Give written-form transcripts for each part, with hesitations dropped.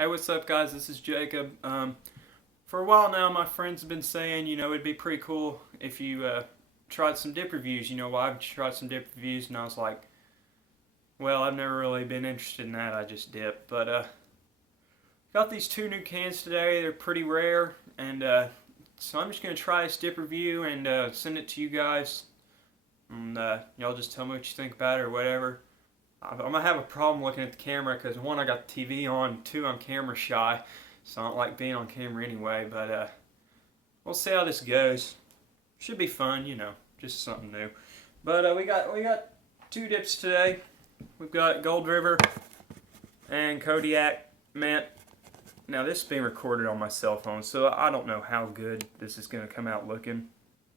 Hey, what's up, guys? This is Jacob. For a while now, my friends have been saying, it'd be pretty cool if you tried some dip reviews. Why I've tried some dip reviews, and I was like, well, I've never really been interested in that. I just dip. But got these two new cans today. They're pretty rare, and so I'm just gonna try this dip review and send it to you guys, and y'all just tell me what you think about it or whatever. I'm gonna have a problem looking at the camera because one, I got the TV on, two, I'm camera shy, so I don't like being on camera anyway. But we'll see how this goes. Should be fun, just something new. But we got two dips today. We've got Gold River and Kodiak Mint. Now this is being recorded on my cell phone, so I don't know how good this is gonna come out looking,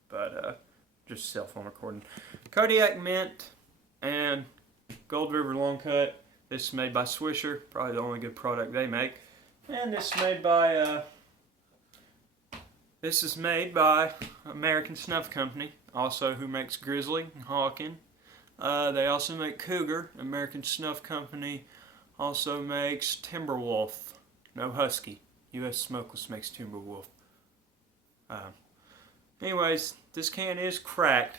but just cell phone recording. Kodiak Mint and Gold River Long Cut. This is made by Swisher, probably the only good product they make. And this is made by American Snuff Company, also who makes Grizzly and Hawken. They also make Cougar. American Snuff Company also makes Timberwolf. No Husky. U.S. Smokeless makes Timberwolf. Anyways, this can is cracked,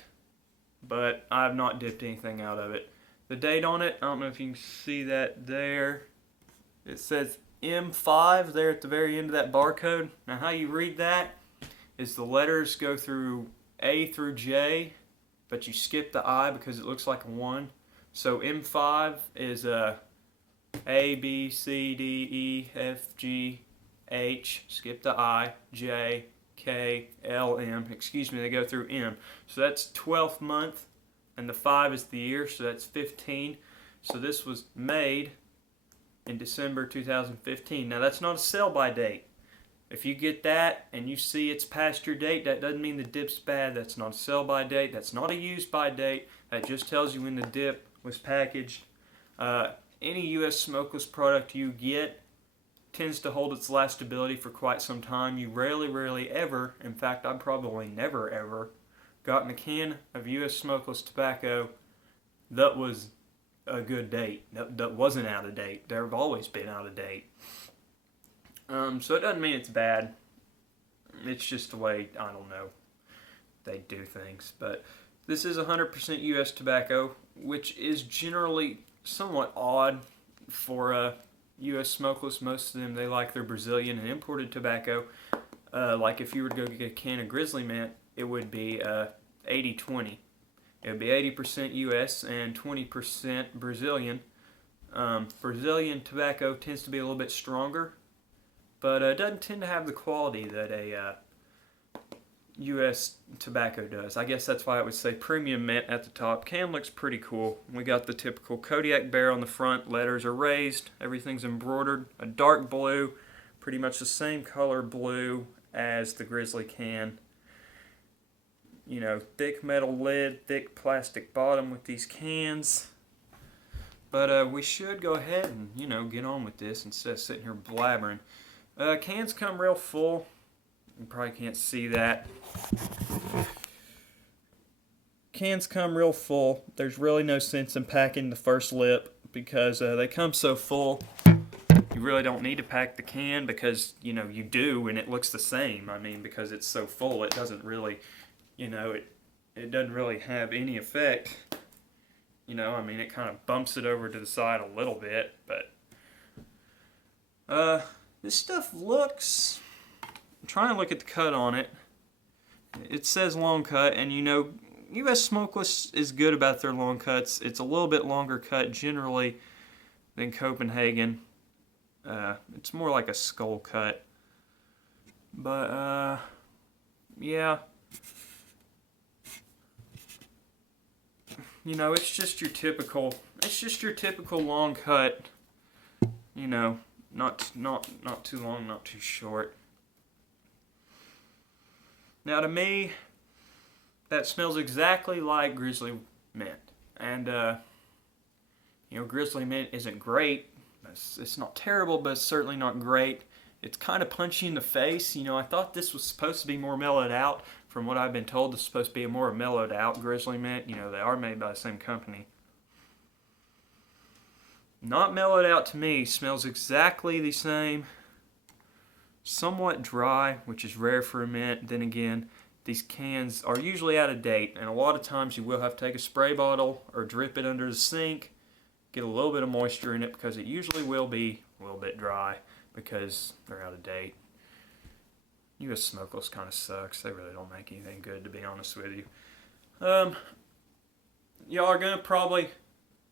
but I have not dipped anything out of it. The date on it, I don't know if you can see that there. It says M5 there at the very end of that barcode. Now how you read that is the letters go through A through J, but you skip the I because it looks like a 1. So M5 is A, B, C, D, E, F, G, H, skip the I, J, K, L, M. Excuse me, they go through M. So that's 12th month. And the 5 is the year, so that's 15. So this was made in December 2015. Now that's not a sell-by date. If you get that and you see it's past your date, that doesn't mean the dip's bad. That's not a sell-by date. That's not a use-by date. That just tells you when the dip was packaged. Any U.S. smokeless product you get tends to hold its lastability for quite some time. You rarely ever, in fact, I've probably never ever, gotten a can of U.S. smokeless tobacco that was a good date, that wasn't out of date. There have always been out of date. So it doesn't mean it's bad. It's just the way, I don't know, they do things. But this is 100% U.S. tobacco, which is generally somewhat odd for U.S. smokeless. Most of them, they like their Brazilian and imported tobacco. Like if you were to go get a can of Grizzly Mint, it would be 80-20. It would be 80% U.S. and 20% Brazilian. Brazilian tobacco tends to be a little bit stronger, but it doesn't tend to have the quality that a U.S. tobacco does. I guess that's why I would say premium mint at the top. Can looks pretty cool. We got the typical Kodiak bear on the front. Letters are raised. Everything's embroidered. A dark blue, pretty much the same color blue as the Grizzly can. Thick metal lid, thick plastic bottom with these cans. But we should go ahead and, get on with this instead of sitting here blabbering. Cans come real full. You probably can't see that. Cans come real full. There's really no sense in packing the first lip because they come so full. You really don't need to pack the can because, you do and it looks the same. I mean, because it's so full, it doesn't really... it doesn't really have any effect. It kind of bumps it over to the side a little bit, but this stuff looks... I'm trying to look at the cut on it. It says long cut, and U.S. Smokeless is good about their long cuts. It's a little bit longer cut generally than Copenhagen. It's more like a skull cut. But, yeah. It's just your typical long cut, not too long, not too short. Now to me, that smells exactly like Grizzly Mint. And, Grizzly Mint isn't great. It's not terrible, but it's certainly not great. It's kind of punchy in the face. I thought this was supposed to be more mellowed out. From what I've been told, this is supposed to be a more mellowed out Grizzly Mint. They are made by the same company. Not mellowed out to me. Smells exactly the same. Somewhat dry, which is rare for a mint. Then again, these cans are usually out of date, and a lot of times you will have to take a spray bottle or drip it under the sink, get a little bit of moisture in it, because it usually will be a little bit dry because they're out of date. U.S. smokeless kind of sucks. They really don't make anything good, to be honest with you. Y'all are going to probably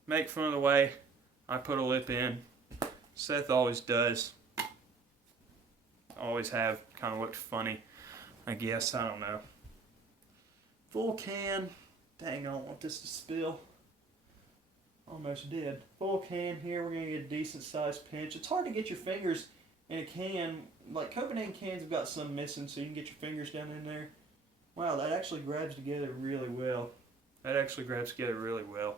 make fun of the way I put a lip in. Seth always does. Always have. Kind of looked funny, I guess. I don't know. Full can. Dang, I don't want this to spill. Almost did. Full can here. We're going to get a decent sized pinch. It's hard to get your fingers in a can. Like, Copenhagen cans have got some missing, so you can get your fingers down in there. Wow, that actually grabs together really well. That actually grabs together really well.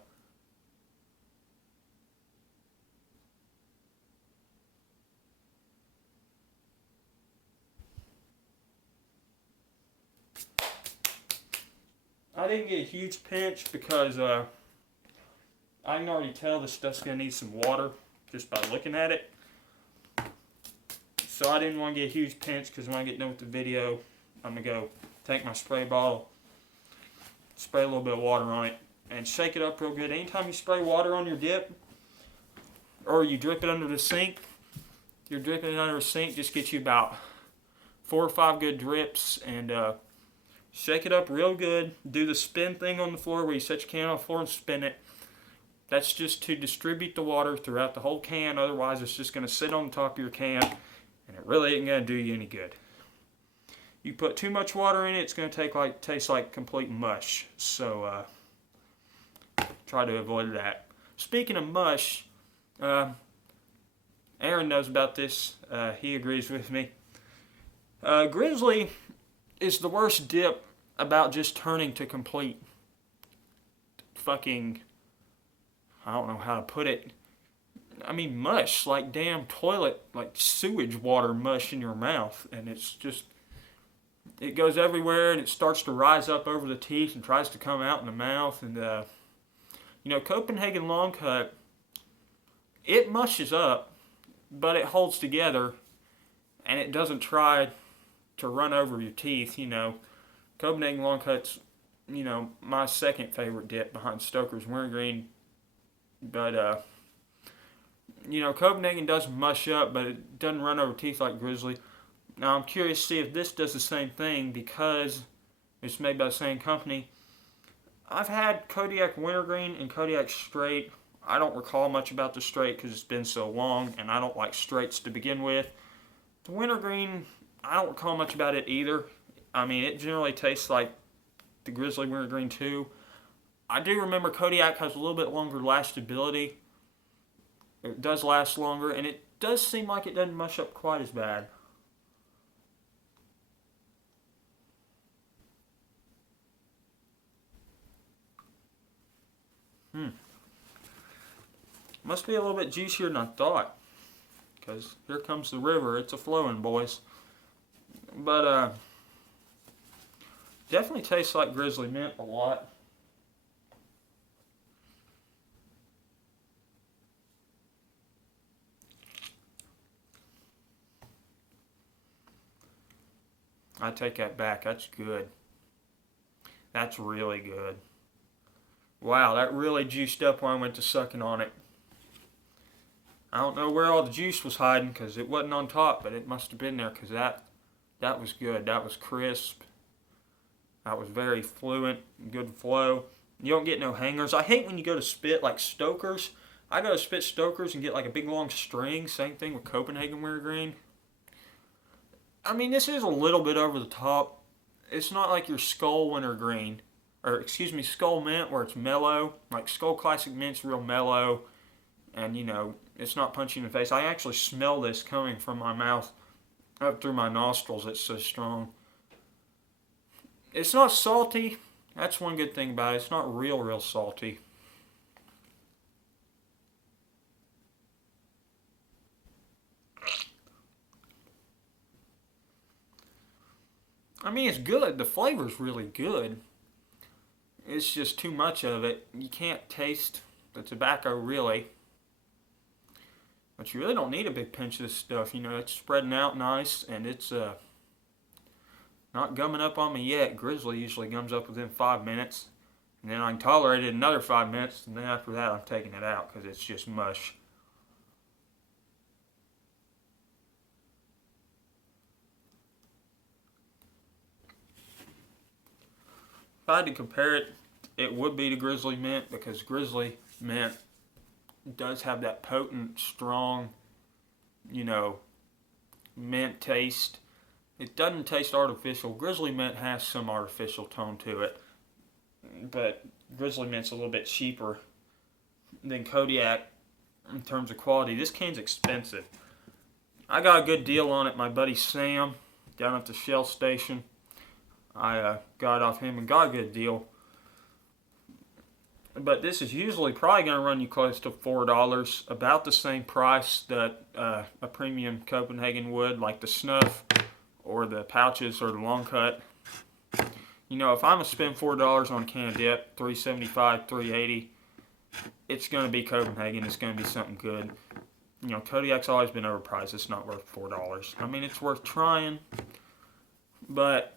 I didn't get a huge pinch because I can already tell this stuff's going to need some water just by looking at it. So I didn't want to get a huge pinch because when I get done with the video, I'm going to go take my spray bottle, spray a little bit of water on it, and shake it up real good. Anytime you spray water on your dip, or you drip it under the sink, you're dripping it under a sink, just get you about 4 or 5 good drips, and shake it up real good. Do the spin thing on the floor where you set your can on the floor and spin it. That's just to distribute the water throughout the whole can. Otherwise, it's just going to sit on the top of your can, and it really ain't going to do you any good. You put too much water in it, it's going to taste like complete mush. So try to avoid that. Speaking of mush, Aaron knows about this. He agrees with me. Grizzly is the worst dip about just turning to complete fucking, I don't know how to put it. I mean, mush, like damn toilet, like sewage water mush in your mouth. And it's just, it goes everywhere and it starts to rise up over the teeth and tries to come out in the mouth. And, you know, Copenhagen Long Cut, it mushes up, but it holds together and it doesn't try to run over your teeth. You know, Copenhagen Long Cut's, you know, my second favorite dip behind Stoker's Wintergreen. But, you know, Copenhagen does mush up, but it doesn't run over teeth like Grizzly. Now, I'm curious to see if this does the same thing because it's made by the same company. I've had Kodiak Wintergreen and Kodiak Straight. I don't recall much about the Straight because it's been so long, and I don't like straights to begin with. The Wintergreen, I don't recall much about it either. I mean, it generally tastes like the Grizzly Wintergreen too. I do remember Kodiak has a little bit longer lastability. It does last longer, and it does seem like it doesn't mush up quite as bad. Must be a little bit juicier than I thought. Because here comes the river. It's a-flowing, boys. But, definitely tastes like Grizzly Mint a lot. I take that back. That's good. That's really good. Wow, that really juiced up when I went to sucking on it. I don't know where all the juice was hiding because it wasn't on top, but it must have been there because that was good. That was crisp. That was very fluent, good flow. You don't get no hangers. I hate when you go to spit like Stoker's. I go to spit Stoker's and get like a big long string. Same thing with Copenhagen Wintergreen. I mean, this is a little bit over the top. It's not like your Skull Wintergreen, or excuse me, Skull Mint where it's mellow. Like Skull Classic Mint's real mellow, and you know, it's not punching in the face. I actually smell this coming from my mouth up through my nostrils. It's so strong. It's not salty. That's one good thing about it. It's not real salty. I mean, it's good. The flavor's really good. It's just too much of it. You can't taste the tobacco, really. But you really don't need a big pinch of this stuff. You know, it's spreading out nice, and it's not gumming up on me yet. Grizzly usually gums up within 5 minutes. And then I can tolerate it another 5 minutes, and then after that I'm taking it out because it's just mush. If I had to compare it, it would be to Grizzly Mint, because Grizzly Mint does have that potent, strong, you know, mint taste. It doesn't taste artificial. Grizzly Mint has some artificial tone to it, but Grizzly Mint's a little bit cheaper than Kodiak in terms of quality. This can's expensive. I got a good deal on it. My buddy Sam down at the Shell station, I got it off him and got a good deal. But this is usually probably going to run you close to $4, about the same price that a premium Copenhagen would, like the snuff or the pouches or the long cut. You know, if I'm going to spend $4 on a can of dip, $3.75, $3.80, it's going to be Copenhagen. It's going to be something good. You know, Kodiak's always been overpriced. It's not worth $4. I mean, it's worth trying, but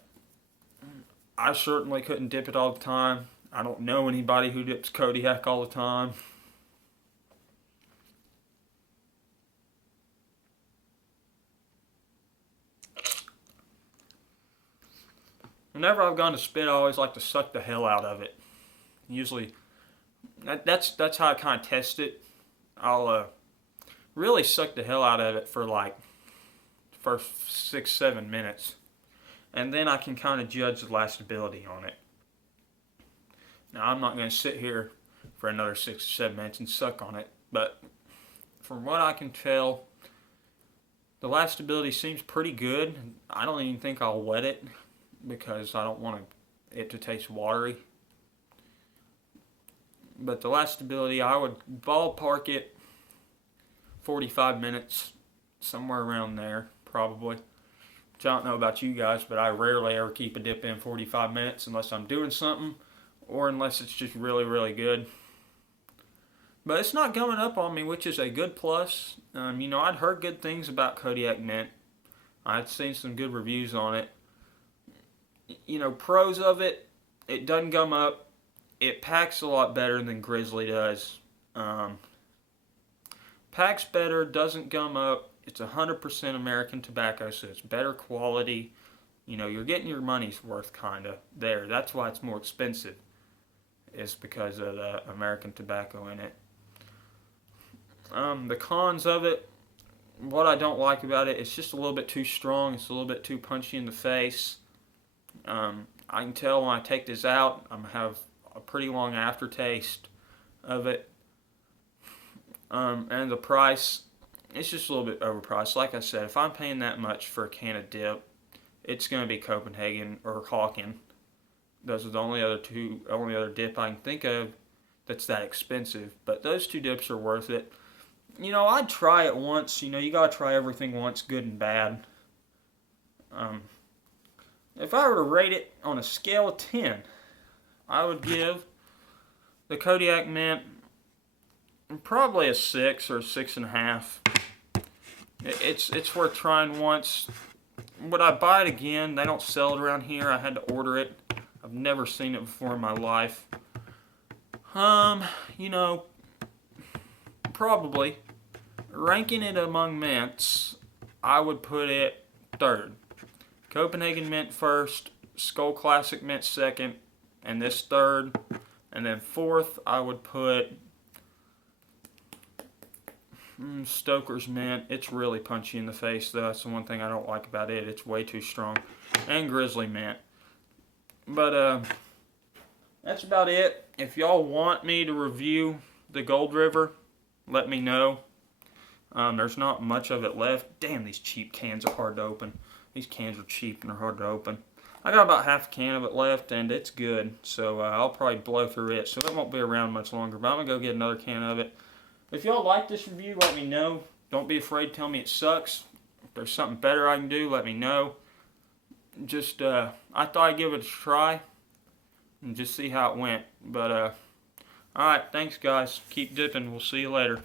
I certainly couldn't dip it all the time. I don't know anybody who dips Kodiak all the time. Whenever I've gone to spit, I always like to suck the hell out of it. Usually, that's how I kind of test it. I'll really suck the hell out of it for like the first 6-7 minutes, and then I can kind of judge the lastability on it. Now, I'm not going to sit here for another 6 or 7 minutes and suck on it, but from what I can tell, the lastability seems pretty good. I don't even think I'll wet it, because I don't want it to taste watery. But the lastability, I would ballpark it 45 minutes, somewhere around there, probably. Which I don't know about you guys, but I rarely ever keep a dip in 45 minutes unless I'm doing something, or unless it's just really, really good. But it's not gumming up on me, which is a good plus. You know, I'd heard good things about Kodiak Mint. I'd seen some good reviews on it. You know, pros of it, it doesn't gum up. It packs a lot better than Grizzly does. Packs better, doesn't gum up. It's 100% American tobacco, so it's better quality. You know, you're getting your money's worth, kind of, there. That's why it's more expensive. It's because of the American tobacco in it. The cons of it, what I don't like about it, it's just a little bit too strong. It's a little bit too punchy in the face. I can tell when I take this out, I'm going to have a pretty long aftertaste of it. And the price, it's just a little bit overpriced. Like I said, if I'm paying that much for a can of dip, it's going to be Copenhagen or Hawken. Those are the only other dip I can think of that's that expensive. But those two dips are worth it. You know, I'd try it once. You know, you got to try everything once, good and bad. If I were to rate it on a scale of 10, I would give the Kodiak Mint probably a 6 or a 6.5. It's worth trying once. Would I buy it again? They don't sell it around here. I had to order it. I've never seen it before in my life. You know, probably. Ranking it among mints, I would put it third. Copenhagen Mint first, Skull Classic Mint second, and this third. And then fourth, I would put Stoker's Mint. It's really punchy in the face, though. That's the one thing I don't like about it. It's way too strong. And Grizzly Mint. But that's about it. If y'all want me to review the Gold River, let me know. There's not much of it left. Damn, these cheap cans are hard to open. These cans are cheap and they're hard to open. I got about half a can of it left, and it's good. So I'll probably blow through it. So it won't be around much longer. But I'm going to go get another can of it. If y'all like this review, let me know. Don't be afraid to tell me it sucks. If there's something better I can do, let me know. Just, I thought I'd give it a try and just see how it went. But, alright, thanks guys. Keep dipping. We'll see you later.